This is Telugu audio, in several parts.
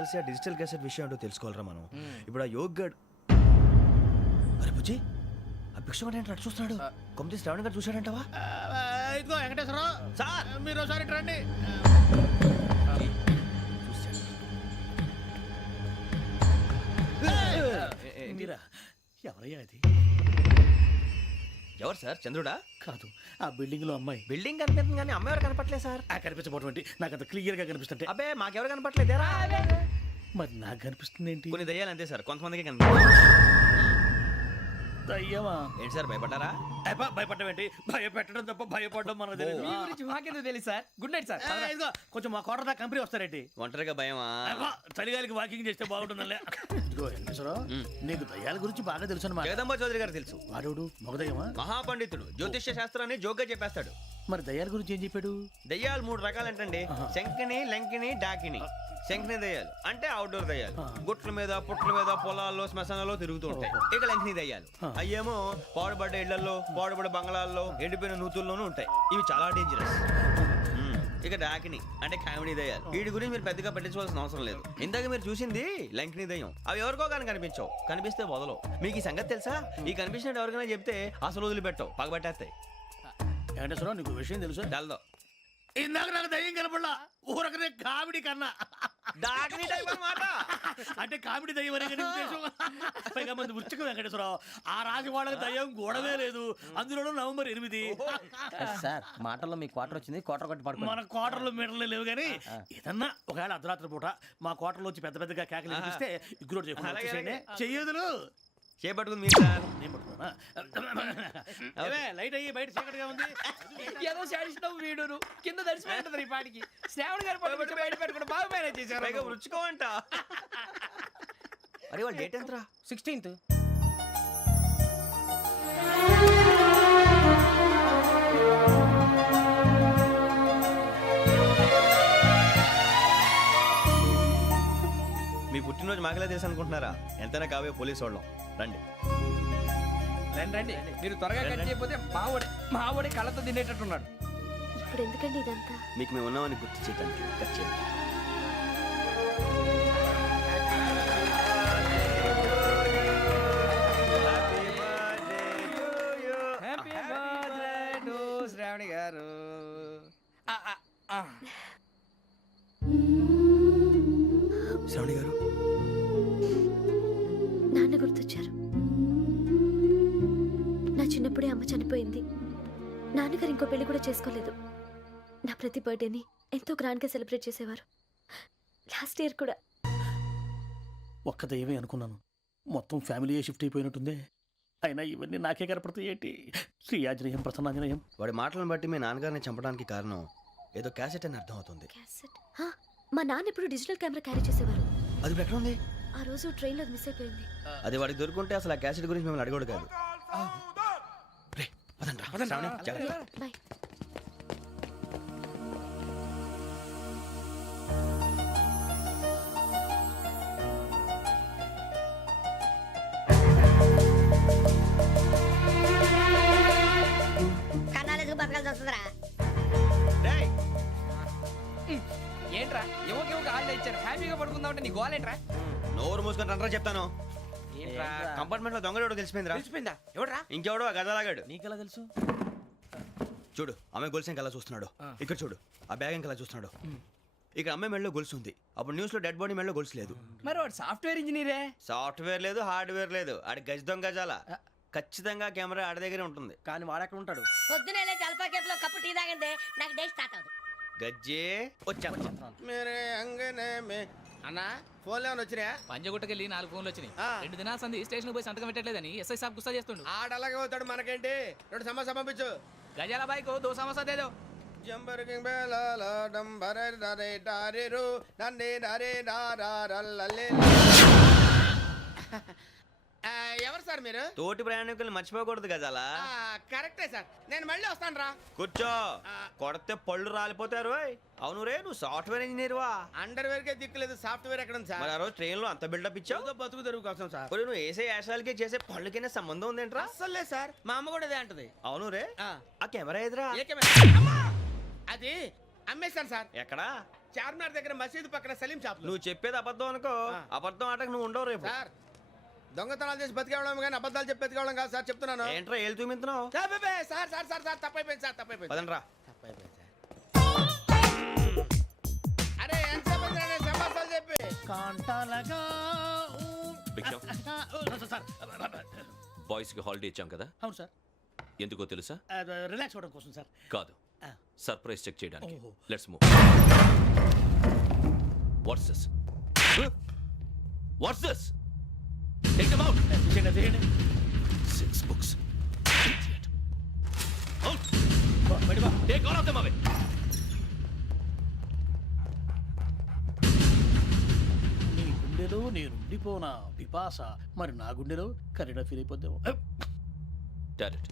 కలిసి ఆ డిజిటల్ క్యాసెట్ విషయం ఏంటో తెలుసుకోవాలరా మనం. ఇప్పుడు ఆ యోగ్ గడ్ అరే బుజ్జి ఆ భిక్షం ఏంటో అటు చూస్తున్నాడు. కొమ్మతి శ్రావణ్ గారు చూశాడంటవా? ఇదిగో వెంకటేశ్వరరావు సార్ మీరు ఒకసారి ఇటు రండి. మీరా ఎవరయ్యా అది? ఎవరు సార్? చంద్రుడా? కాదు, ఆ బిల్డింగ్ లో అమ్మాయి. బిల్డింగ్ కనిపిస్తుంది కానీ అమ్మాయి ఎవరు కనపట్లేదు సార్. ఆ కనిపించబోటువంటి నాకు అంత క్లియర్ గా కనిపిస్తుంటే. అబ్బే మాకెవరు కనపట్లేదేరా? మరి నాకు కనిపిస్తుంది ఏంటి? కొన్ని దయ్యాలు అంతే సార్, కొంతమందికి కనిపిస్తుంది. అయ్యమా ఏంటి సార్ భయపడ్డారా? భయపడడం ఏంటి? భయపెట్టడం తప్ప భయపడడం మనకు తెలియదు. మీ గురించి మాకెందుకు తెలుసు సార్. Good night sir. ఇదిగో కొంచెం మా కోట దాకా కంపెనీ వస్తారేంటి? ఒంటరిగా భయమా? చలిగాలికి వాకింగ్ చేస్తే బాగుంటుందిలే. ఇదిగో వెంకటేశ్వరరావు, నీకు దయ్యాల గురించి బాగా తెలుసు అన్నమాట. జగదంబ చౌదరి గారు తెలుసు. వాడు మగదయ్యమా? మహాపండితుడు, జ్యోతిష్య శాస్త్రాన్ని జోగ్గా చెప్పేస్తాడు. మరి దయ్యాల గురించి ఏం చెప్పాడు? దయ్యాలు 3 రకాలంటండి. శంకిని, లంకిని, డాకిని. శంకిని దయ్యాలు అంటే అవుట్డోర్ దయ్యాలు, గుట్ల మీద పుట్ల మీద పొలాల్లో శ్మశానాల్లో తిరుగుతూ ఉంటాయి. ఇక లంకిని దయ్యాలు అయ్యేమో పాడుబడ్డ ఇళ్లలో, పాడుబడ్డ బంగ్లాల్లో, ఎండిపోయిన నూతుల్లోనూ ఉంటాయి. ఇవి చాలా డేంజరస్. ఇక డాకిని అంటే కామెడీ దయ్యాలు. వీటి గురించి మీరు పెద్దగా పట్టించుకోవాల్సిన అవసరం లేదు. ఇందాక మీరు చూసింది లంకిని దయ్యం. అవి ఎవరికో కానీ కనిపించవు, కనిపిస్తే వదలవు. మీకు ఈ సంగతి తెలుసా? ఈ కనిపించినట్టు ఎవరికైనా చెప్తే అసలు వదిలిపెట్టవు, పగబట్టేస్తాయి. వెంకటేశ్వరరావు, నీకు విషయం తెలుసు? డల్దో ఇందాక నాకు దయ్యం కనపడలా, ఊరకనే కామెడీ కన్నా. డాకిని టైప్ అన్నమాట. అంటే కామెడీ దయ్యం అనే కదా ఉద్దేశం. పైగా మంది ఉచ్చకం వెంకటేశ్వరరావు. ఆ రాజు వాళ్ళకి దయ్యం గోడవే లేదు, అందులోనూ November 8. సార్ మాటల్లో మీ క్వార్టర్ వచ్చింది, క్వార్టర్ కొట్టి పడుకో. మన క్వార్టర్లో మీటర్లు లేవు కానీ ఏదన్నా ఒకవేళ అర్ధరాత్రి పూట మా క్వార్టర్లో వచ్చి పెద్ద పెద్దగా కేకలు వినిపిస్తే ఇగ్గురు చెయ్యదులు చేపట్టుకుంది మీరు సార్. నేను పట్టుకున్నా. లైట్ అయ్యి బయట చీకటిగా ఉంది. ఏదో శాడిస్తున్నావు వీడును కింద దర్శనం ఈ పాటికి. శ్రావణ్ గారు పట్టుకొచ్చి బయట పెట్టుకుంటే బాగా మేనేజ్ చేశారు. పైగా రుచుకోమంట. అరే వాళ్ళ డేట్ ఎంతరా? 16th. మీ పుట్టినరోజు మాకలే తెలుసు అనుకుంటున్నారా? ఎంతైనా కావే పోలీసు వాళ్ళం. రండి రండి రండి. మీరు త్వరగా కట్ చేయకపోతే మావడి కళ్ళతో తినేటట్టున్నాడు. ఇప్పుడు ఎందుకండి ఇదంతా? మీకు మేము ఉన్నామని గుర్తు చేయడానికి కట్ చేయండి. హ్యాపీ బర్త్డే టు శ్రావణి గారు. శ్రావణి గారు నాన్న గుర్తొచ్చారు. నా చిన్నప్పుడే అమ్మ చనిపోయింది. నాన్నగారు ఇంకో పెళ్లి కూడా చేసుకోలేదు. నా ప్రతి బర్త్డేని ఎంతో గ్రాండ్గా సెలబ్రేట్ చేసేవారు. లాస్ట్ ఇయర్ కూడా. ఒక్క దయ్యమే అనుకున్నాను, మొత్తం ఫ్యామిలీయే షిఫ్ట్ అయిపోయినట్టుందే. అయినా ఇవన్నీ నాకే కనపడతాయి ఏంటి? శ్రీ ఆంజనేయం ప్రసన్నాంజనేయం. వాడి మాటలను బట్టి మీ నాన్నగారిని చంపడానికి కారణం ఏదో క్యాసెట్ అని అర్థం అవుతుంది. క్యాసెట్? మా నాన్న ఎప్పుడు డిజిటల్ కెమెరా క్యారీ చేసేవారు. అది ఇప్పుడు ఎక్కడ ఉంది? ఆ రోజు ట్రైన్లో మిస్ అయిపోయింది. అది వాడికి దొరుకుంటే అసలు ఆ క్యాసెట్ గురించి మిమ్మల్ని అడగడు కాదు. బాయ్. ఏంట్రా యువక హాలిడే ఇచ్చారు, హ్యాపీగా పడుకుందాం అంటే నీ గోల్ ఏంట్రా? నోరు మూసుకొని రండ్రా చెప్తాను. ఏంట్రా కంపార్ట్మెంట్ లో దొంగడు తెలిసిపోయిందిరా. తెలిసిపోయిందా? ఎవడ్రా? ఇంకెవడో ఆ గదలాగాడు. నీకెలా తెలుసు? చూడు అమ్మాయి గొలుసు ఇంకలా చూస్తున్నాడు. ఇక్కడ చూడు ఆ బ్యాగ్ ఇంకలా చూస్తున్నాడు. ఇక్కడ అమ్మాయి మెడలో గొలుసు ఉంది. అప్పుడు న్యూస్ లో డెడ్ బాడీ మెడలో గొలుసు లేదు. మరి వాడు సాఫ్ట్వేర్ ఇంజనీరే. సాఫ్ట్వేర్ లేదు, హార్డ్వేర్ లేదు. ఆడి గజ దొంగ గజాల. ఖచ్చితంగా కెమెరా ఆడి దగ్గరే ఉంటుంది. కానీ వాడెక్కడ ఉంటాడు? పొద్దునే లేచి అల్ఫా కేఫ్ లో కప్పు టీ తాగిందే నాకు డే స్టార్ట్ అవుతుంది. గజ్జే వచ్చా అన్నా ఫోన్లో ఏమైనా వచ్చినాయా? పంజగుట్టకెళ్ళి 4 ఫోన్లు వచ్చినాయి. 2 దినాల సంది స్టేషన్ పోయి సంతకం పెట్టలేదని ఎస్ఐ సాబ్ గుస్తా చేస్తుండు. ఆడలాగే పోతాడు, మనకేంటి? 2 సమస్య పంపించు. గజాల బైక్ 2 సమోసా దేదో. జంబరకింగ్ బేలాల డంబరే డరే డారిరు నన్నే డరే డారారల్లలే. ఎవరు సార్ మీరు? తోటి ప్రయాణికులు మర్చిపోకూడదు గజాల. కరెక్టే సార్, నేను మళ్ళీ వస్తాను రా. కూర్చో, కొడితే పళ్ళు రాలిపోతారు. అవును రే, నువ్వు సాఫ్ట్వేర్ ఇంజనీర్ వా? అండర్వేర్ కే దిక్కులేదు, సాఫ్ట్వేర్ ఎక్కడ ఉంది సార్? మరి ఆ రోజు ట్రైన్ లో అంత బిల్డప్ ఇచ్చావు. బతుకు తెరుగు కోసం సార్. నువ్వు వేసే యాశాలకి చేసే పళ్ళకైనా సంబంధం ఉందేంట్రా? అస్సలు లేదు సార్, మా అమ్మ కూడా అదే అంటది. అవును రే, ఆ కెమెరా ఎదురా అది అమ్మేశాను సార్. ఎక్కడా? చార్మినార్ దగ్గర మసీదు పక్కన సలీం షాప్ నువ్వు చెప్పేది అబద్ధం అనుకో, అబద్ధం ఆటకు నువ్వు ఉండవు రేపు. సార్ దొంగతనాలు చేసి బతికేవడం కానీ అబద్ధాలు చెప్పి బతికేవడం కాదు సార్ చెప్తున్నాను. ఏంట్రా ఏళ్ళు చూపించినావు? సార్ సార్ సార్ సార్ తప్పైపోయింది సార్ తప్పైపోయింది. పదండ్రా. తప్పైపోయింది సార్. అరే ఎంతసేపు అయిందిరా నేను సమాసాలు చెప్పి. కాంటాలగా భిక్షం, సార్ బాయ్స్ కి హాలిడే ఇచ్చాం కదా, అవును సార్, ఎందుకో తెలుసా? రిలాక్స్ అవ్వడం కోసం సార్. కాదు, సర్ప్రైజ్ చెక్ చేయడానికి. ఓహో. Let's move. What's this? What's this? Take them out. తీయండి. 6 books. Out. బయట బా. Take all of them away. నీ గుండెలో నేను ఉండిపోనా పిపాస, మరి నా గుండెలో కరీడా ఫీల్ అయిపోద్దాము. Direct.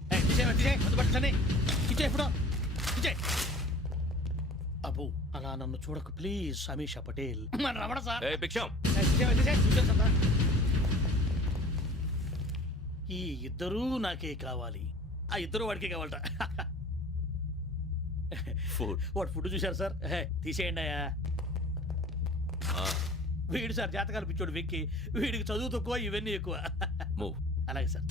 అబ్బో అలా నన్ను చూడకు please Sameesha Patel. Ramana sir. Hey, భిక్షం. ఈ ఇద్దరూ నాకే కావాలి, ఆ ఇద్దరు వాడికే కావాలట. Food. వాడు ఫుడ్ చూశారు సార్, తీసేయండి అయ్యా. వీడు సార్ జాతకాలు పిచ్చోడు వెక్కి, వీడికి చదువు తక్కువ ఇవన్నీ ఎక్కువ. Move. అలాగే సార్.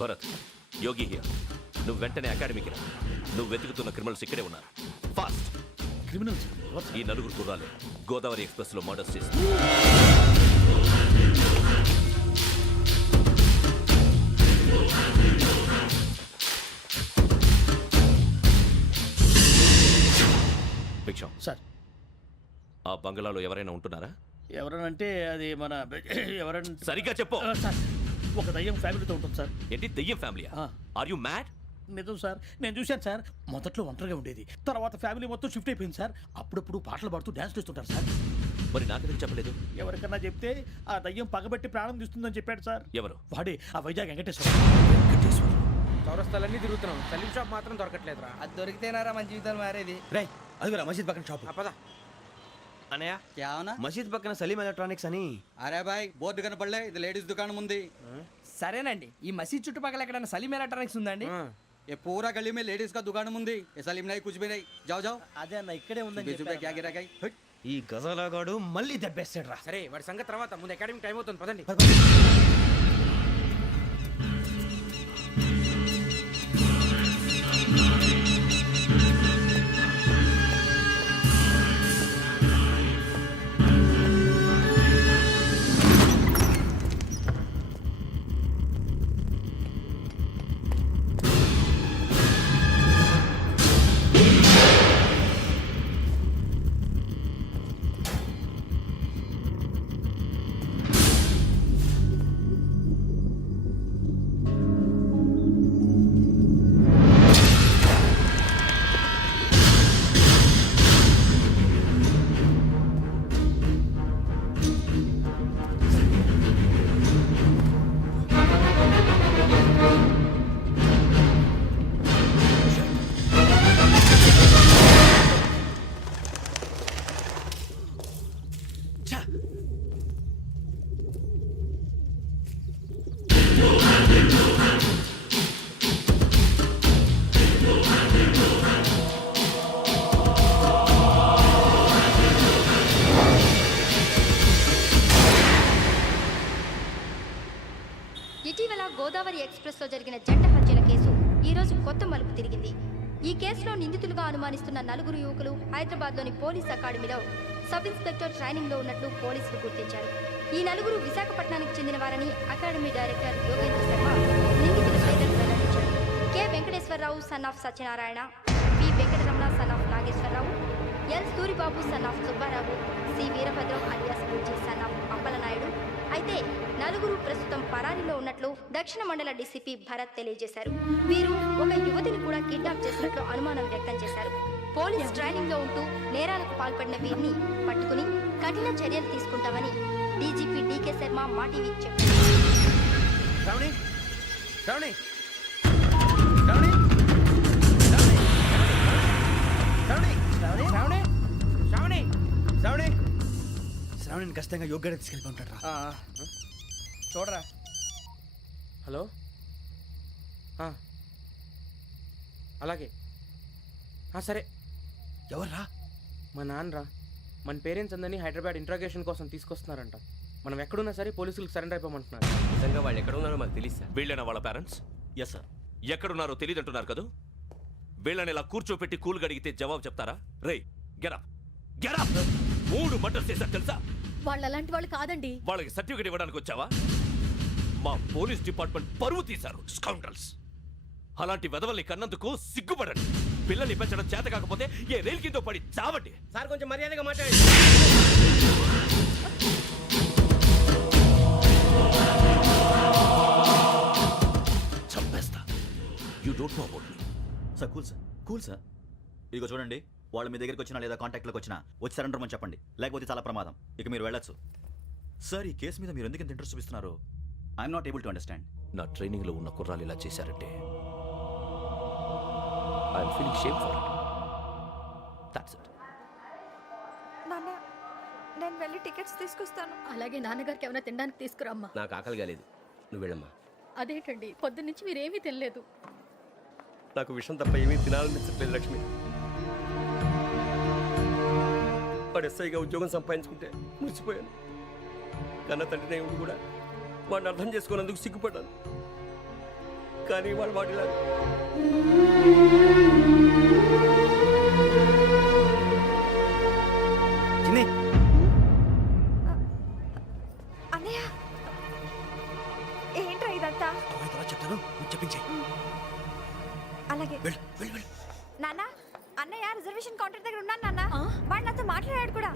Bharat, Yogi here. నువ్వు వెంటనే అకాడమీకి రా. నువ్వు వెతుకుతున్న క్రిమినల్స్ ఇక్కడే ఉన్నారు. ఫాస్ట్. క్రిమినల్స్ ఈ నలుగురు కుర్రాలే గోదావరి ఎక్స్ప్రెస్ లో మర్డర్స్ చేసి భిక్షం, సార్. ఆ బంగ్లాలో ఎవరైనా ఉంటున్నారా? ఎవరనంటే అది మన ఎవరంటే సరిగ్గా చెప్పు. సార్, ఒక దయ్యం ఫ్యామిలీతో ఉంటుంది సార్. ఏంటి దెయ్యం ఫ్యామిలీ? Are you mad? నిజం సార్, నేను చూశాను సార్. మొదట్లో ఒంటరిగా ఉండేది, తర్వాత ఫ్యామిలీ మొత్తం షిఫ్ట్ అయిపోయింది సార్. అప్పుడప్పుడు పాటలు పాడుతూ డ్యాన్స్ చేస్తుంటారు సార్. మరి నాకెందుకు చెప్పలేదు? ఎవరికన్నా చెప్తే ఆ దయ్యం పగబెట్టి ప్రాణం తీస్తుందని చెప్పాడు సార్. ఎవరు? వాడే ఆ వైజాగ్ వెంకటేశ్వర. చౌరస్తాలన్నీ తిరుగుతున్నాం, సలీం షాప్ మాత్రం దొరకట్లేదురా. అది దొరికితేనారా మన జీవితాలు మారేది. రేయ్ అదిగురా మసీద్ పక్కన షాప్. పద. అనయ్య, क्या होना? మసీద్ పక్కన సలీం ఎలక్ట్రానిక్స్ అని. అరే బాయ్ బోర్డు కనపడలే, ఇది లేడీస్ దుకాణం ఉంది. సరేనండి, ఈ మసీద్ చుట్టుపక్కల ఎక్కడైనా సలీం ఎలక్ట్రానిక్స్ ఉందండి? ये पूरा गली में लेडीज का दुकान मुंदी, ये सलीम नहीं कुछ भी नहीं. जाओ जाओ. అదే అన్న ఇక్కడే बीस रुपए क्या गिरा गई? ఈ గజాలగాడు మళ్ళీ దెబ్బేస్తాడు రా. సరే వాడి సంగతి తర్వాత, ముందు అకాడమిక్ టైం అవుతుంది పదండి. ఇటీవల గోదావరి ఎక్స్ప్రెస్ లో జరిగిన జంట హత్యల కేసు ఈ రోజు కొత్త మలుపు తిరిగింది. ఈ కేసులో నిందితులుగా అనుమానిస్తున్న నలుగురు యువకులు హైదరాబాద్లోని పోలీస్ అకాడమీలో సబ్ ఇన్స్పెక్టర్ ట్రైనింగ్ లో ఉన్నట్లు పోలీసులు గుర్తించారు. ఈ నలుగురు విశాఖపట్నానికి చెందిన వారని అకాడమీ డైరెక్టర్ యోగేంద్ర శర్మ నిందితుల పేర్లను వెల్లడించారు. K Venkateswararao son of Satyanarayana, P Venkataramana son of Nageswararao, L Suribabu son of Subbarao, C Veerabhadram alias Bujji son of Appalanaidu. అయితే నలుగురు ప్రస్తుతం పరారీలో ఉన్నట్లు దక్షిణ మండల డీసీపీ భరత్ తెలియజేశారు. వీరు ఒక యువతిని కూడా కిడ్నాప్ చేసినట్లు అనుమానం వ్యక్తం చేశారు. పోలీస్ ట్రైనింగ్ లో ఉంటూ నేరాలకు పాల్పడిన వీరిని పట్టుకుని కఠిన చర్యలు తీసుకుంటామని డీజీపీ డీకే శర్మ మా టీవీకి చెప్పారు. శ్రావణి శ్రావణి శ్రావణి శ్రావణి శ్రావణి శ్రావణి శ్రావణి శ్రావణి శ్రావణిని ఖచ్చితంగా యోగ్యత తీసుకెళ్ళి ఉంటాడు రా. చూడరా. హలో అలాగే సరే. ఎవర్రా? మా నాన్నరా. మన పేరెంట్స్ అందరినీ హైదరాబాద్ ఇంట్రాగేషన్ కోసం తీసుకొస్తున్నారంట. మనం ఎక్కడున్నా సరే పోలీసులకు సరెండర్ అయిపోమంటున్నారు. నిజంగా వాళ్ళు ఎక్కడ ఉన్నారో మాకు తెలియదు సార్. వీళ్ళైనా వాళ్ళ పేరెంట్స్? Yes sir. ఎక్కడున్నారో తెలియదంటున్నారు కదా. వీళ్ళని ఇలా కూర్చోపెట్టి కూల్ గడిగితే జవాబు చెప్తారా? రేయ్ గెటప్ గెటప్. 3 మర్డర్స్ చేశారు తెలుసా? వాళ్ళు అలాంటి వాళ్ళు కాదండి. వాళ్ళకి సర్టిఫికేట్ ఇవ్వడానికి వచ్చావా? మా పోలీస్ డిపార్ట్మెంట్ పరువు తీశారు స్కౌండ్రల్స్. అలాంటి వెధవల్ని కన్నందుకు సిగ్గుపడండి. పిల్లల్ని పెంచడం చేత కాకపోతే ఏ రైలు కింద పడి చావండి. సార్ కొంచెం మర్యాదగా మాట్లాడండి. చంపేస్తా. You don't know about me. Sir cool sir. ఇదిగో చూడండి, వాళ్ళు మీ దగ్గరికి వచ్చినా లేదా కాంటాక్ట్లోకి వచ్చినా వచ్చి సరెండర్ అని చెప్పండి, లేకపోతే చాలా ప్రమాదం. ఇక మీరు వెళ్ళొచ్చు. సార్, ఈ కేసు మీద మీరు ఎందుకు ఇంత ఇంట్రెస్ట్ చూపిస్తున్నారు? I'm not able to understand. నా ట్రైనింగ్లో ఉన్న కుర్రాలు ఇలా చేశారంటే I'm feeling shame for it. That's it. నాన్న, నేను వెళ్ళి టికెట్స్ తీసుకొస్తాను. అలాగే నాన్నగారికి ఏమైనా తినడానికి తీసుకురమ్మా. నాకు ఆకలి కాలేదు, నువ్వు వెళ్ళమ్మా. అదేంటండి, పొద్దున్నుంచి మీరేమీ తినలేదు. నాకు విషయం తప్ప ఏమీ తినాలనిపించట్లేదు లక్ష్మి. వాడు ఎస్ఐగా ఉద్యోగం సంపాదించుకుంటే మురిసిపోయాను. కన్న తండ్రినే ఉండి కూడా వాడిని అర్థం చేసుకున్నందుకు సిగ్గుపడ్డాను. కానీ వాడు వాడిలా అన్నయ్య, ఏంట్రా ఇదంతా? చెప్తాను, చెప్పించే. అలాగే నాన్న, అన్నయ్య రిజర్వేషన్ కౌంటర్ దగ్గర ఉన్నాను నాన్న. వాడు నాతో మాట్లాడాడు కూడా.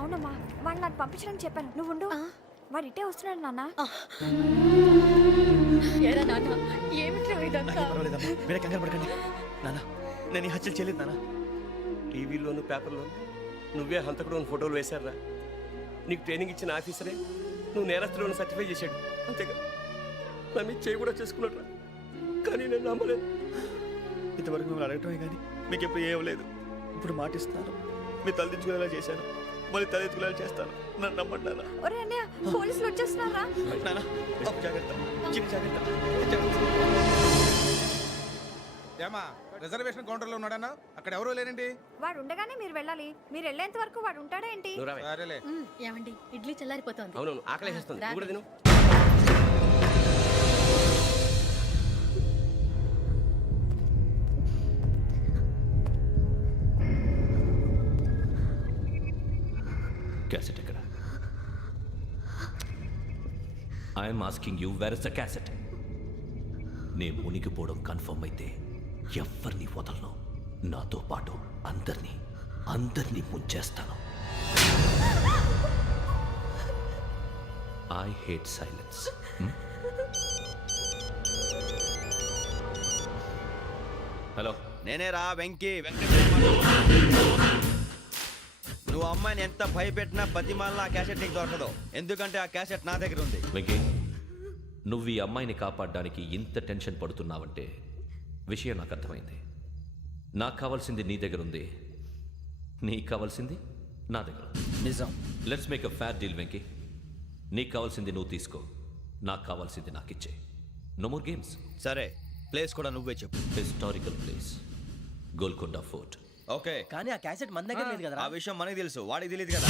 అవునమ్మా, వాడు నాకు పంపించడం చెప్పాను. నువ్వు ఉండు, వాడు ఇట్టే వస్తున్నాడు నాన్న. మీరే కంగారు పడకండి నాన్న. నేను ఈ హత్యలు చేయలేదు నాన్న. టీవీలోను పేపర్లోను నువ్వే హంతకుడు అని ఫోటోలు వేశారా? నీకు ట్రైనింగ్ ఇచ్చిన ఆఫీసరే నువ్వు నేరస్తులను సర్టిఫై చేశాడు. అంతేగా, నా మీద చేయి కూడా చేసుకున్నాడు. కానీ నేను నమ్మలేదు. ఇంతవరకు మిమ్మల్ని అడగటమే కానీ మీకు ఎప్పుడు ఏమలేదు. ఇప్పుడు మాటిస్తున్నాను, మీరు తలదించుకునేలా చేశాను, మళ్ళీ తలెత్తుకునేలా చేస్తాను. నన్ను నమ్మండి నాన్న. ఒరే అన్నయ్య, పోలీసులు వచ్చేస్తున్నారా? నాన్న జాగ్రత్త, చిన్న జాగ్రత్త. ఏమా రిజర్వేషన్ కౌంటర్లో ఉన్నాడన్నా? అక్కడ ఎవరూ లేనండి. వాడు ఉండగానే మీరు వెళ్ళాలి. మీరు వెళ్ళేంత వరకు వాడు ఉంటాడా ఏంటి? సరేలే. ఏమండి, ఇడ్లీ చల్లారిపోతుంది. అవునవును, ఆకలేస్తుంది. నువ్వు కూడా తిను. క్యాసెట్ ఎక్కడ? I'm asking you, where is the cassette? నే మునిగిపోవడం కన్ఫర్మ్ అయితే ఎవరిని వదలను. నాతో పాటు అందరినీ ముంచేస్తాను. I hate silence. హలో, నేనే రా వెంకీ. నువ్వు అమ్మాయిని ఎంత భయపెట్టినా బతిమాలినా ఆ క్యాసెట్ నీకు దొరకదు. ఎందుకంటే ఆ క్యాసెట్ నా దగ్గర ఉంది. వెంకీ, నువ్వు ఈ అమ్మాయిని కాపాడడానికి ఇంత టెన్షన్ పడుతున్నావంటే విషయం నాకు అర్థమైంది. నాకు కావాల్సింది నీ దగ్గర ఉంది, నీకు కావాల్సింది నా దగ్గర. నిజం. Let's make a fair deal Venky. నీకు కావాల్సింది నువ్వు తీసుకో, నాకు కావాల్సింది నాకు ఇచ్చే. No more games. సరే, ప్లేస్ కూడా నువ్వే చెప్పు. Historical place, Golconda fort. Okay, కానీ ఆ క్యాసెట్ మన దగ్గర లేదు కదా. ఆ విషయం మనకి తెలుసు, వాడికి తెలియదు కదా.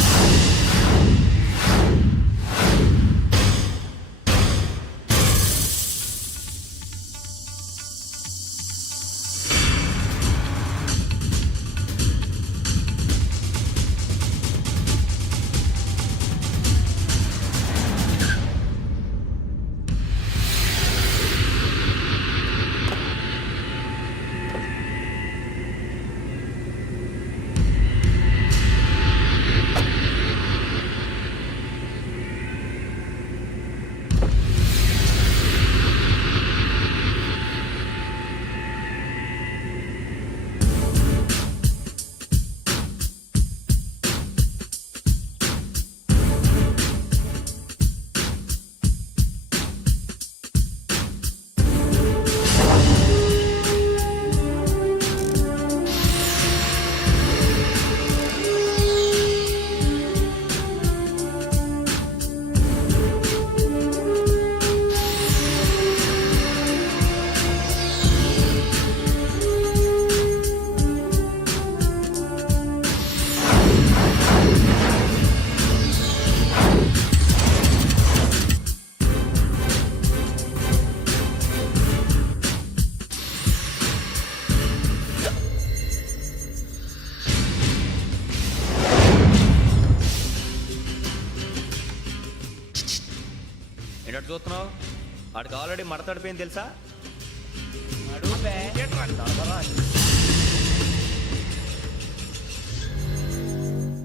వాడికి ఆల్రెడీ మడతడిపోయింది తెలుసా.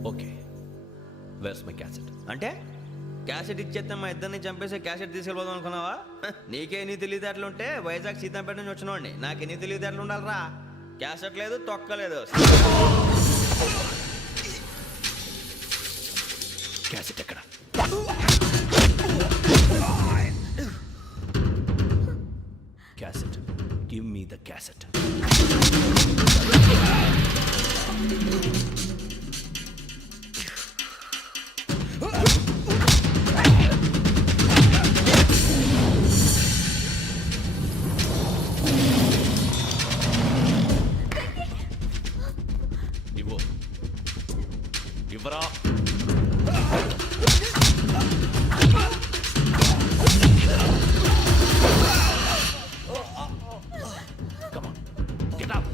Okay, where's my cassette? అంటే క్యాసెట్ ఇచ్చేస్తే మా ఇద్దరిని చంపేసి క్యాసెట్ తీసుకెళ్ళిపోదాం అనుకున్నావా? నీకే ఎన్ని తెలివితేటలు ఉంటే వైజాగ్ సీతంపేట నుంచి వచ్చినోడిని నాకు ఎన్ని తెలివితేటలు ఉండాలరా. క్యాసెట్ లేదు, తొక్కలేదు. క్యాసెట్ ఎక్కడ? Cassette, give me the cassette. ఇవ్వు, ఇవ్వరా. Come on, get up.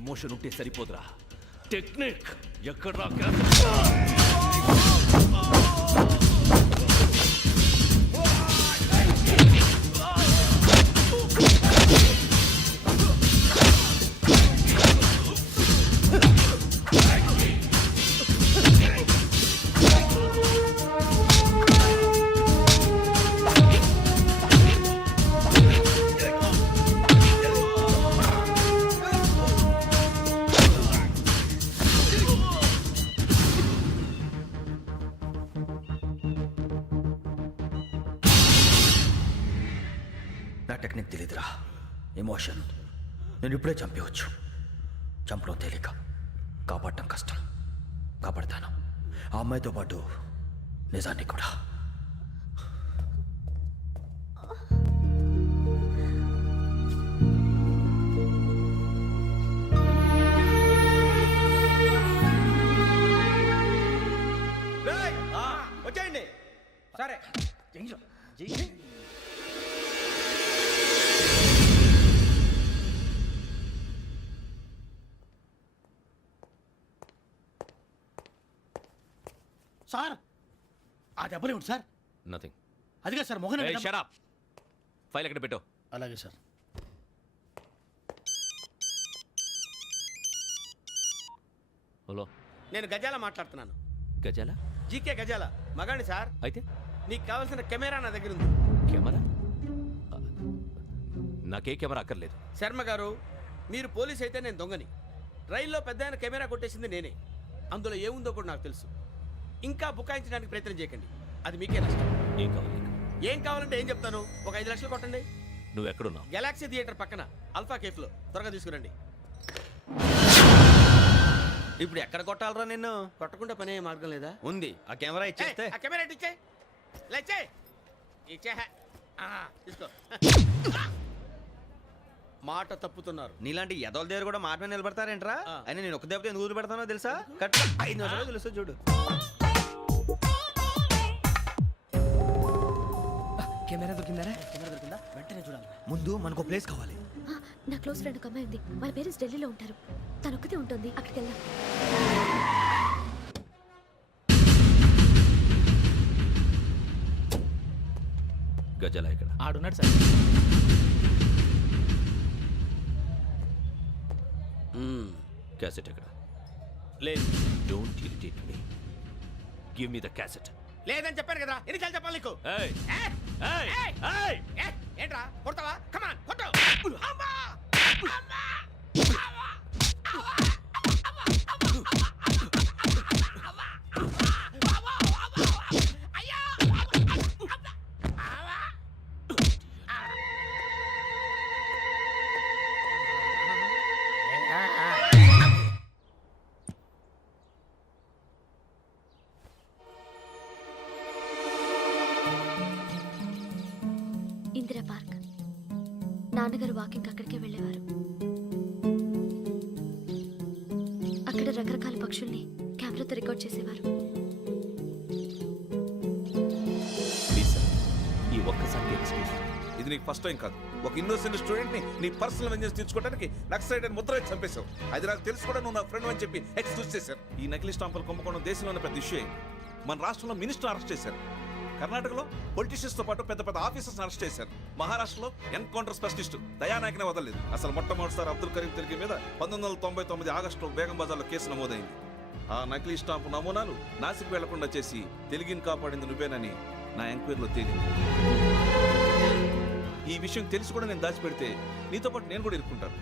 Emotion ఉంటే సరిపోదురా, టెక్నిక్ ఎక్కడ్రా? నా టెక్నిక్ తెలీదురా. ఎమోషన్ నేను ఇప్పుడే చంపేవచ్చు. చంపడం తేలిక, కాపాడటం కష్టం. కాపాడతాను ఆ అమ్మాయితో పాటు నిజాన్ని కూడా. వచ్చేయండి. సరే సార్ ఆ దెబ్బలు ఏమిటి సార్? నథింగ్. అదిగా సార్ మొహన్ షట్ అప్. ఫైల్ ఎక్కడ పెట్టు? అలాగే సార్. హలో, నేను గజాల మాట్లాడుతున్నాను. గజాల? జీకే గజాల మగాడి సార్. అయితే నీకు కావాల్సిన కెమెరా నా దగ్గర ఉంది. కెమెరా? నాకే కెమెరా అక్కర్లేదు. శర్మ గారు, మీరు పోలీస్ అయితే నేను దొంగని. రైల్లో పెద్ద ఆయన కెమెరా కొట్టేసింది నేనే. అందులో ఏముందో కూడా నాకు తెలుసు. ఇంకా బుకాయించడానికి ప్రయత్నం చేయకండి, అది మీకే నష్టం. ఏం కావాలి? ఏం కావాలంటే ఏం చెప్తాను. ఒక 5 లక్షలు కొట్టండి. నువ్వు ఎక్కడున్నావు? గెలాక్సీ థియేటర్ పక్కన అల్ఫా కేఫ్లో. త్వరగా తీసుకురండి. ఇప్పుడు ఎక్కడ కొట్టాలరా నిన్ను? కొట్టకుండా పనే మార్గం లేదా? ఉంది. ఆ కెమెరా ఇచ్చేస్తే. ఆ కెమెరా ఇచ్చే లేచే ఇచ్చే తీసుకో. మాట తప్పుతున్నారు. నీలాంటి ఎదల దగ్గర కూడా మాట మీద నిలబడతారేంట్రా? అయినా నేను ఒక దెబ్బతో ఎందుకు పెడతానో తెలుసా? కట్ 5 నిమిషాలు తెలుసు చూడు. కెమెరా దొరికిందా? వెంటనే చూడాలి. ముందు మనకు ప్లేస్ కావాలి. నా క్లోజ్ ఫ్రెండ్ ఒక అమ్మాయి ఉంది. వాళ్ళ పేరెంట్స్ ఢిల్లీలో ఉంటారు. తను ఒక్కతే ఉంటుంది. అక్కడికి వెళ్దాం. గజాల ఇక్కడ ఆడున్నాడు సార్. క్యాసెట్ ఎక్కడ? లేదు. Don't irritate me. Give me the cassette. లేదని చెప్పాను కదా, ఎన్నిసార్లు చెప్పాలి నీకు? ఏయ్ ఏయ్ ఏయ్! ఏంట్రా కొడతావా? కమాన్ కొట్టు. అమ్మా! అమ్మా! ఇందిరా పార్క్. నాన్నగారు వాకింగ్ అక్కడికే వెళ్ళేవారు. అక్కడ రకరకాల పక్షుల్ని కెమెరాతో రికార్డ్ చేసేవారు. ప్లీజ్ సార్ ఈ ఒక్కసారి ఎక్స్క్యూజ్. ఇది నీకు ఫస్ట్ టైం కాదు. ఒక ఇన్నోసెంట్ స్టూడెంట్ ని నీ పర్సనల్ వెంజెన్స్ తీర్చుకోవడానికి నక్సలైట్ అని ముద్ర వేసి చంపేశావు. అది నాకు తెలుసు కూడా నువ్వు నా ఫ్రెండ్ అని చెప్పి ఎక్స్క్యూజ్ చేశారు. ఈ నకిలీ స్టాంపులు కుంభకోణం దేశంలోనే పెద్ద ఇష్యూ అయింది. మన రాష్ట్రంలో మినిస్టర్ అరెస్ట్ చేశారు. కర్ణాటకలో పొలిటీషియన్స్ తో పాటు పెద్ద పెద్ద ఆఫీసర్స్ అరెస్ట్ చేశారు. మహారాష్ట్రలో ఎన్కౌంటర్ స్పెషలిస్ట్ దయానాయకనే వదలలేదు. అసలు మొట్టమొదటిసారి అబ్దుల్ కరీం తిరిగి మీద 1999 ఆగస్టులో బేగం బజార్లో కేసు నమోదైంది. ఆ నకిలీ స్టాంపు నమూనాలు నాసిక్ వెళ్లకుండా చేసి తెలుగుని కాపాడింది నువ్వేనని నా ఎంక్వైరీలో తేలింది. ఈ విషయం తెలిసి కూడా నేను దాచిపెడితే నీతో పాటు నేను కూడా ఇరుక్కుంటాను.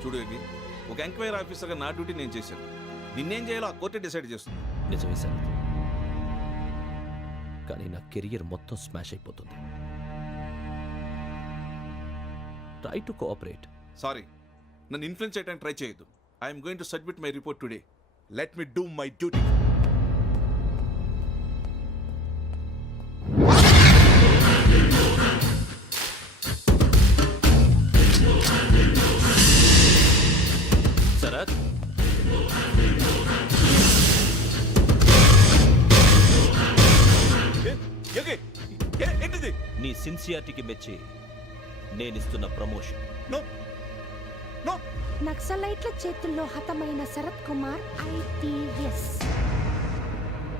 చూడు యోగి, ఒక ఎంక్వైరీ ఆఫీసర్గా నా డ్యూటీ నేను చేశాను. నిన్నేం చేయాలో ఆ కోర్టే డిసైడ్ చేస్తుంది. నిజమే సార్, కానీ నా కెరియర్ మొత్తం స్మాష్ అయిపోతుంది. Try to cooperate. సారీ, నన్ను ఇన్ఫ్లుయెన్స్ చేయడానికి ట్రై చేయొద్దు. I'm going to submit my report today. Let me do my duty. Sharath, ఏంటిది? నీ సిన్సియారిటీకి మెచ్చి నేనిస్తున్న ప్రమోషన్. నక్సలైట్ల చేతుల్లో హతమైన శరత్ కుమార్ IPS.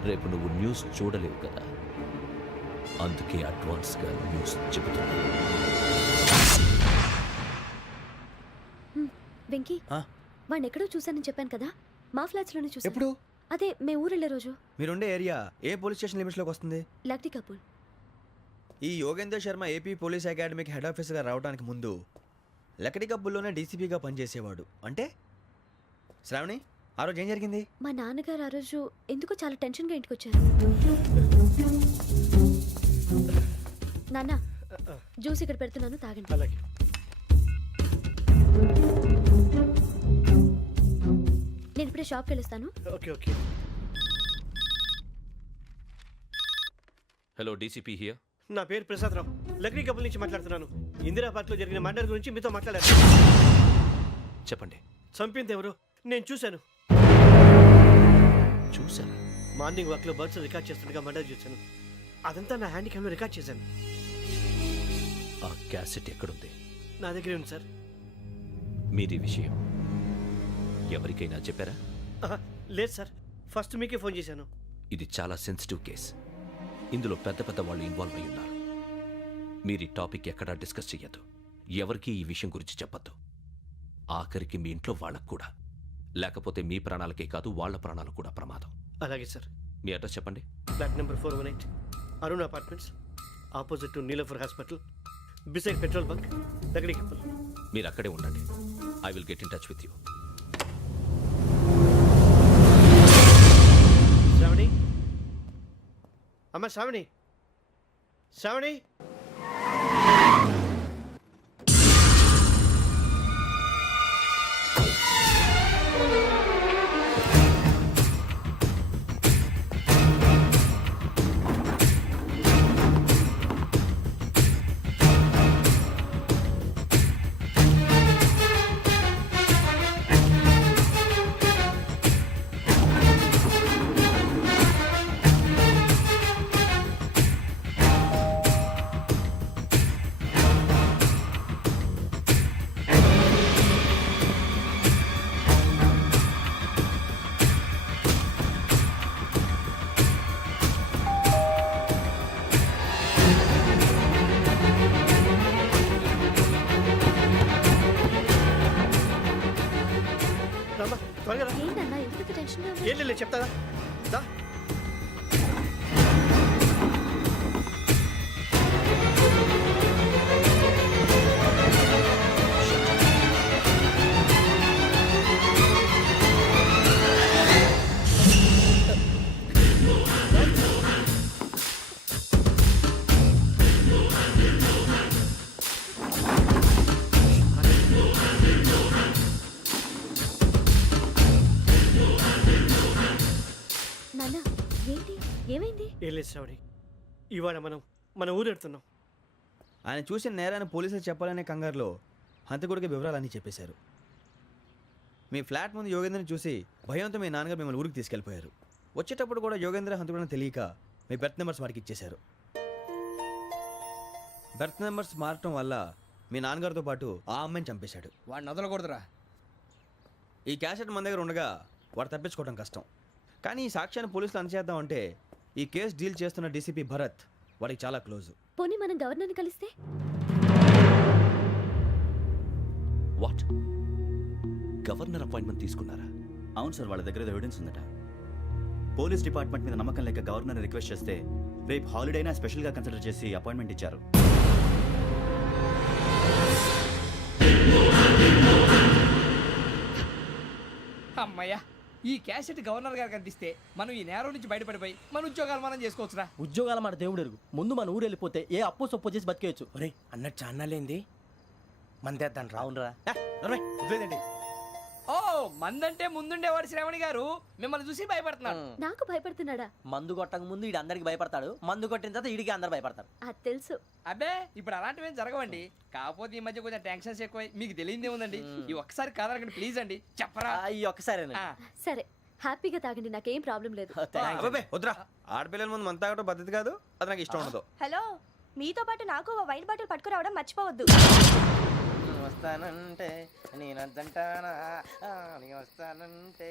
రేపు నువ్వు న్యూస్ చూడలేవు కదా, అందుకే అడ్వాన్స్గా న్యూస్ చెబుతున్నా. వెంకీ, వాడిని ఎక్కడో చూశానని చెప్పాను కదా, మా ఫ్లాట్స్ లోనే చూసాను. ఎప్పుడు? అదే మే ఊరు వెళ్ళే రోజు. మీరుండే ఏరియా ఏ పోలీస్ స్టేషన్ లిమిట్స్ లోకి వస్తుంది? లక్టీ కపూర్. ఈ యోగేందర్ శర్మ ఏపీ పోలీస్ అకాడమీకి హెడ్ ఆఫీసర్గా రావడానికి ముందు లకడి కబ్బుల్లోనే డీసీపీగా పనిచేసేవాడు. అంటే శ్రావణి, ఆ రోజు ఏం జరిగింది? మా నాన్నగారు ఆ రోజు ఎందుకో చాలా టెన్షన్గా ఇంటికి వచ్చారు. నాన్న, జ్యూస్ ఇక్కడ పెడుతున్నాను, తాగండి. అలాగే. నేను ఇప్పుడే షాప్కి వెళ్ళొస్తాను. Okay okay. Hello, DCP here. నా పేరు ప్రసాదరావు, లక్డీ కపుల్ నుంచి మాట్లాడుతున్నాను. ఇందిరా పార్క్ లో జరిగిన మర్డర్ గురించి మీతో మాట్లాడారు. చెప్పండి. చంపింది ఎవరు? నేను చూశాను. చూసారా? మార్నింగ్ వాక్ లో బర్డ్స్ రికార్డ్ చేస్తుండగా మర్డర్ చూశాను. అదంతా నా హ్యాండ్ క్యామ్ లో రికార్డ్ చేశాను. ఆ క్యాసెట్ ఎక్కడుంది? నా దగ్గరే ఉంది సార్. మీరు ఈ విషయం ఎవరికైనా చెప్పారా? లేదు సార్, ఫస్ట్ మీకే ఫోన్ చేశాను. ఇది చాలా సెన్సిటివ్ కేస్. ఇందులో పెద్ద పెద్ద వాళ్ళు ఇన్వాల్వ్ అయి ఉన్నారు. మీరు ఈ టాపిక్ ఎక్కడా డిస్కస్ చెయ్యొద్దు. ఎవరికి ఈ విషయం గురించి చెప్పొద్దు. ఆఖరికి మీ ఇంట్లో వాళ్ళకు కూడా. లేకపోతే మీ ప్రాణాలకే కాదు, వాళ్ళ ప్రాణాలు కూడా ప్రమాదం. అలాగే సార్. మీ అడ్రస్ చెప్పండి. Flat number 418, Arun apartments, opposite to Niloufer hospital, beside petrol bunk, Lakdikapul. మీరు అక్కడే ఉండండి. I will get in touch with you. Shravani, అమ్మ శ్రావణి, శ్రావణి. త్వరగా రా. ఏంటన్నా ఎందుకు టెన్షన్? ఏం లేదు, చెప్తారా? దా. నాన్న, ఏంటి, ఏమైంది? ఏం లేదు శ్రావణి, ఇవాళ మనం మన ఊరు వెళ్తున్నాం. ఆయన చూసిన నేరాన్ని పోలీసులు చెప్పాలనే కంగారులో హంతకుడికి వివరాలన్నీ చెప్పేశారు. మీ ఫ్లాట్ ముందు యోగేంద్రని చూసి భయంతో మీ నాన్నగారు మిమ్మల్ని ఊరికి తీసుకెళ్ళిపోయారు. వచ్చేటప్పుడు కూడా యోగేంద్ర హంతకుడని తెలియక మీ బెర్త్ నెంబర్స్ వాడికి ఇచ్చేశారు. బెర్త్ నెంబర్స్ మారటం వల్ల మీ నాన్నగారితో పాటు ఆ అమ్మాయిని చంపేశాడు. వాడిని వదలకూడదురా. ఈ క్యాసెట్ మన దగ్గర ఉండగా వాడు తప్పించుకోవడం కష్టం. కానీ ఈ సాక్ష్యాన్ని పోలీసులు అందజేద్దాం అంటే ఈ కేసు డీల్ చేస్తున్న డీసీపీ భరత్ వాడికి చాలా క్లోజ్. పోనీ మనం గవర్నర్ని కలిస్తే? వాట్? గవర్నర్ అపాయింట్మెంట్ తీసుకున్నారా? అవును సార్, వాళ్ళ దగ్గర ఎవిడెన్స్ ఉందట. పోలీస్ డిపార్ట్మెంట్ మీద నమ్మకం లేక గవర్నర్ రిక్వెస్ట్ చేస్తే రేపు హాలిడేనా స్పెషల్గా కన్సిడర్ చేసి అపాయింట్మెంట్ ఇచ్చారు. అమ్మయ్యా, ఈ క్యాసెట్ గవర్నర్ గారికి అందిస్తే మనం ఈ నేరం నుంచి బయటపడిపోయి మన ఉద్యోగాలు మనం చేసుకోవచ్చురా. ఉద్యోగాల మాట దేవుడు ఎరుగు. ముందు మన ఊరు వెళ్ళిపోతే ఏ అప్పు సొప్పు చేసి బతికేయచ్చు. ఒరే అన్నట్టు చాన్నాలేంది మందేద్దాను రా. అవునరా? వదిలేదండి. ఓ మందంటే ముందుండేవాడు శ్రావణి గారు మిమ్మల్ని చూసి భయపడుతున్నాడు. నాకు భయపడుతున్నాడా? మందు కొట్టక ముందు ఈడు అందరికి భయపడతాడు, మందు కొట్టిన తర్వాత ఈడికి అందరు భయపడతారు. అది తెలుసు. అబ్బే ఇప్పుడు అలాంటివి ఏం జరగవండి. కాకపోతే ఈ మధ్య కొంచెం టెన్షన్స్ ఎక్కువై మీకు తెలియదే ఉందండి. ఈ ఒక్కసారి కాదనకండి ప్లీజ్ అండి, చెప్పరా. ఈ ఒక్కసారి సరే హ్యాపీగా తాగండి, నాకేం ప్రాబ్లం లేదు. అబ్బాబే వద్దురా, ఆడపిల్లల ముందు మంత తాగడం పద్ధతి కాదు, అది నాకు ఇష్టం ఉండదు. హలో, మీతో పాటు నాకు ఓ వైన్ బాటిల్ పట్టుకురావడం మర్చిపోవద్దు. వస్తానంటే నేనంటానా, వస్తానంటే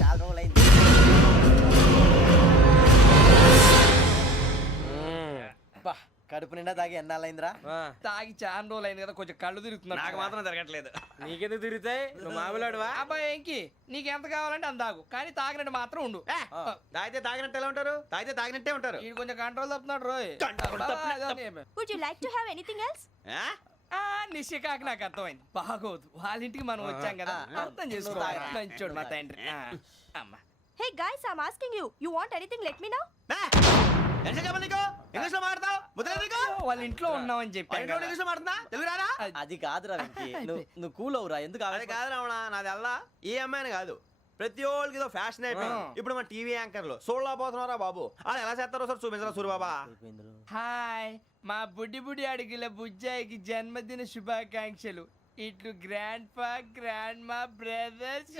చాలా రోజులైంది. కడుపు నిండా తాగి ఎన్నాళ్ళైందిరా? తాగి చాలా రోజులు అయింది కదా, కొంచెం కళ్ళు తిరుగుతున్నాడు. నాకు మాత్రం జరగట్లేదు. నీకెందుకు తిరుగుతాయి? నువ్వు మామిలాడువా? అబ్బాయి ఏంకి నీకు ఎంత కావాలంటే అంత తాగు, కానీ తాగినట్టు మాత్రం ఉండు. తాగితే తాగినట్టు ఎలా ఉంటారు? తాగితే తాగినట్టే ఉంటారు. వీడు కొంచెం కంట్రోల్ తప్పుతున్నాడు రోయ్. Would you like to have anything else? నిశ్చికాకి నాకు అర్థమైంది. బాగోదు, వాళ్ళ ఇంటికి మనం వచ్చాం కదా, అర్థం చేసుకోవాలి. మంచోడు మా తండ్రి. అమ్మ hey guys, I am asking you, you want anything let me know. English లో మాట్లాడతావు? వాళ్ళ ఇంట్లో ఉన్నామని చెప్పి ఇంగ్లీష్ లో మాట్లాడుతున్నా, తెలుగు రాదా? అది కాదురా వెంకీ, నువ్వు కూల్ అవురా. ఎందుకు అది కాదు రావణ, నాది అల్లా ఈ అమ్మాయిని కాదు, ప్రతి ఒళ్ళకి ఇదో ఫ్యాషన్ అయిపోయింది. ఇప్పుడు మన టీవీ యాంకర్లు సోళ్ళ పోతున్నారా బాబు, వాళ్ళు ఎలా చేస్తారో సార్ చూపించరా సూరిబాబా. హాయ్, మా బుడ్డి బుడి అడిగిల బుజ్జాయికి జన్మదిన శుభాకాంక్షలు. ఇట్లు గ్రాండ్ ఫా గ్రాండ్ మా బ్రదర్స్.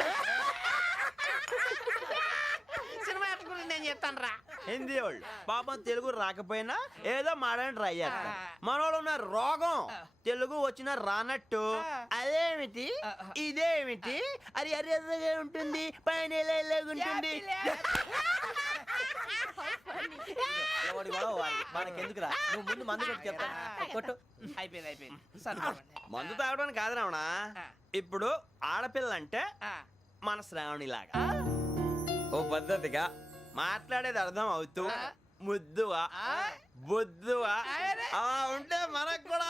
సినిమా నేను చెప్తాను రా. హిందీ వాళ్ళు పాపం తెలుగు రాకపోయినా ఏదో మాడని ట్రై చేస్తారు. మనోళ్ళు ఉన్న రోగం తెలుగు వచ్చిన రానట్టు అదేమిటి ఇదేమిటి అది అరిగా ఉంటుంది, పైన ఉంటుంది. మనకెందుకురా, నువ్వు ముందు మందు కొట్టి చెప్తా. కొట్టు. అయిపోయింది. మందు తాగడానికి కాదు రావణ, ఇప్పుడు ఆడపిల్ల అంటే మన శ్రావణిలాగా ఓ పద్ధతిగా మాట్లాడేది అర్థం అవుతూ ముద్దువా బొద్దువా అలా ఉంటే మనకు కూడా